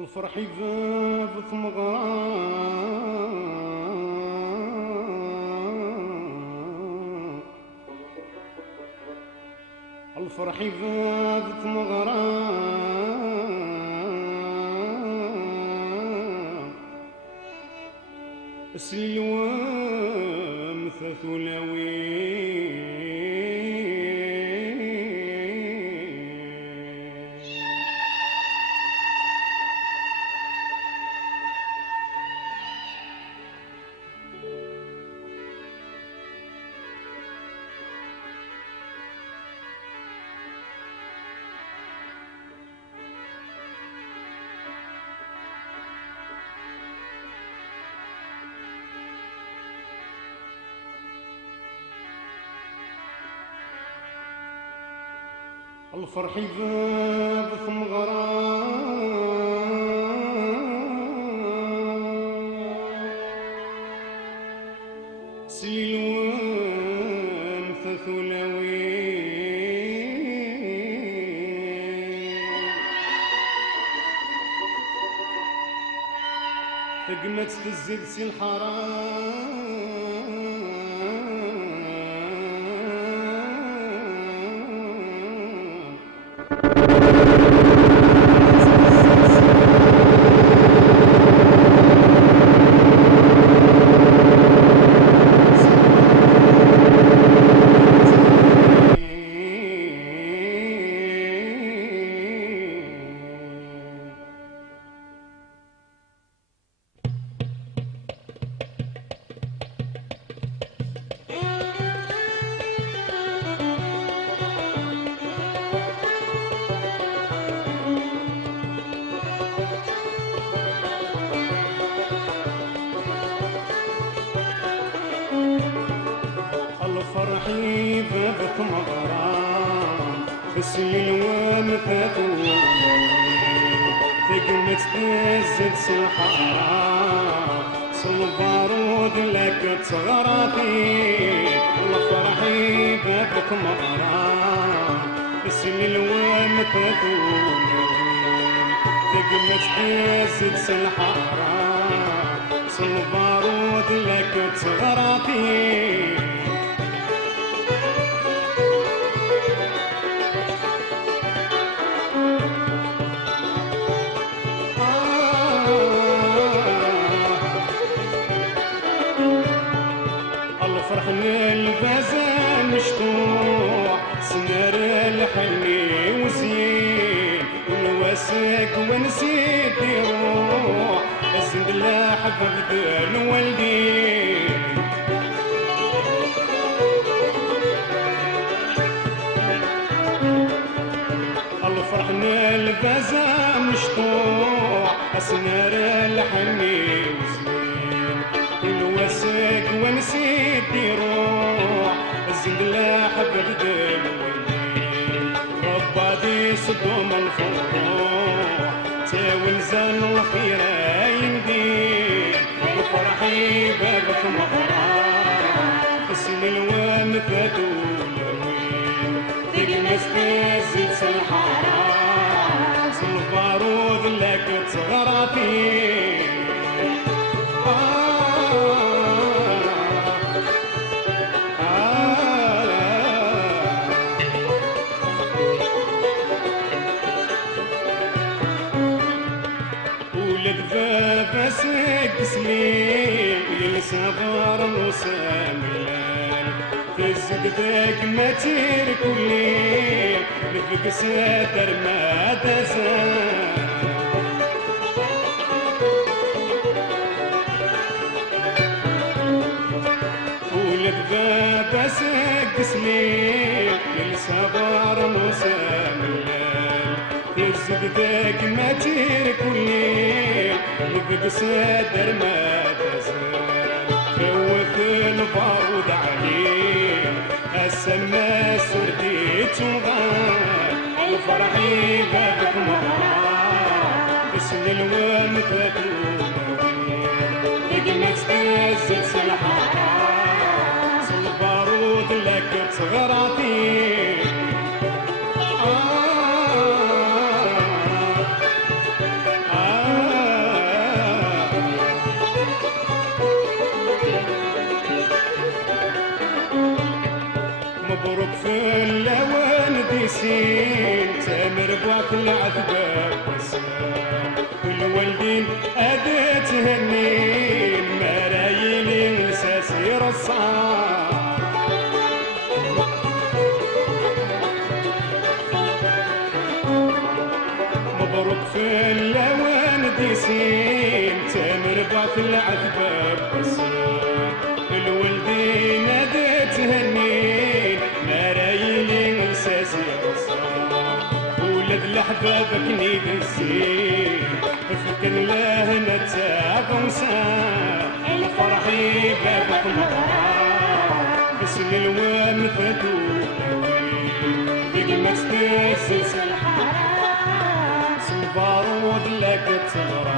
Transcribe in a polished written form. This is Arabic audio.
الفرح يذاب ثمغران، الفرح يذاب ثمغران، السلوى مثاث لاوين. الفرح يذاب ثمغران، سلوان ثلاوين، فقمت تزيد سي الحرام. الفرحي ذابت مغرام، السلوى مثاث ثقمت تزد سلحرام، صلبارود لك تغرافي. الفرحي ذابت مغرام، السلوى مثاث ثقمت تزد سلحرام، صلبارود لك تغرافي. الفرح للبازا مشطوح، سنار الحني وزين، ونواسك ونسيت يروح، الزند لا حبب الوالدين. الفرح للبازا مشطوح، سنار الحني وزين، الوسك ونسيت يروح، الزند لا حبب الوالدين. ربادي صدوم الفروح، تاول زان الخير يندين، وفرحي بابك مغرام، اسم الوام فاتولوين، تقمس تزيد سلحرام، البارود لك تغرافين. ولد بابا سق سليم، يلسافر وساملان، تزق ذاك ما تيرك الليل، نفق ساتر ما تزال. ولد بابا سق سليم، يلسافر وساملان، تزق ذاك ما تيرك الليل، نفق ساتر ما تزال. خوف البارود عليه، السما سرديت وغاب، وفرحي بابك مغرام، اسم الوام ثلاثون، تقمت تزيد سلحرام، البارود لك تغرافين. آه رباك العذبة الوالدين أدي تهنين مرايلي مساسي رصار مبروك في اللوان ديسين تامر باك العذبة الوالدين أدي تهنين مرايلي مساسي رصار ولد لحبابك نيد الزين فكر له نتاع وسام الفرحي بابك مطار بسم الوام فتوح بقي ما تستسلس الحرام سنبارود لك تغرى